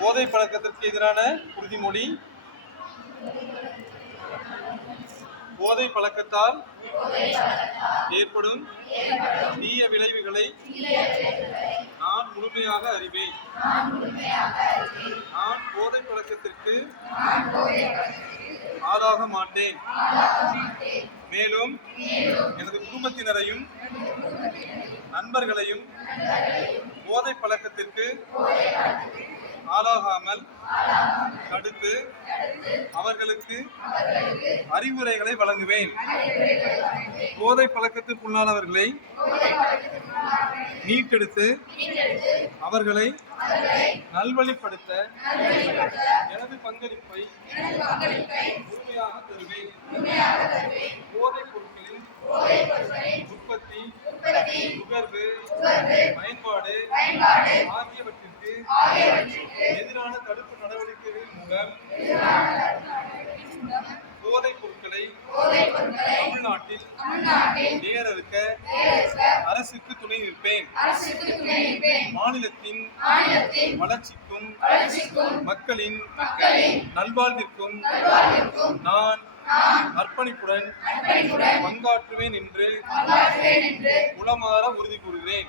போதை பழக்கத்திற்கு எதிரான உறுதிமொழி. போதை பழக்கத்தால் ஏற்படும் தீய விளைவுகளை நான் முழுமையாக அறிவேன். நான் போதை பழக்கத்திற்கு ஆளாக மாட்டேன். மேலும் எனது குடும்பத்தினரையும் நண்பர்களையும் போதை பழக்கத்திற்கு ஆளாகாமல் தடுத்து அவர்களுக்கு அறிவுரைகளை வழங்குவேன். போதை பழக்கத்திற்குள்ளானவர்களை மீட்டெடுத்து அவர்களை நல்வழிப்படுத்த எனது பங்களிப்பை முழுமையாக தருவேன். போதைப் பொருட்களின் உற்பத்தி, நுகர்வு, பயன்பாடு ஆகியவற்றிற்கு எதிரான தடுப்பு நடவடிக்கைகளின் மூலம் போதைப் பொருட்களை தமிழ்நாட்டில் நேரறுக்க அரசுக்கு துணை நிற்பேன். மாநிலத்தின் வளர்ச்சிக்கும் மக்களின் நல்வாழ்விற்கும் நான் அர்ப்பணிப்புடன் பங்காற்றுவேன் என்று உளமாற உறுதி கூறுகிறேன்.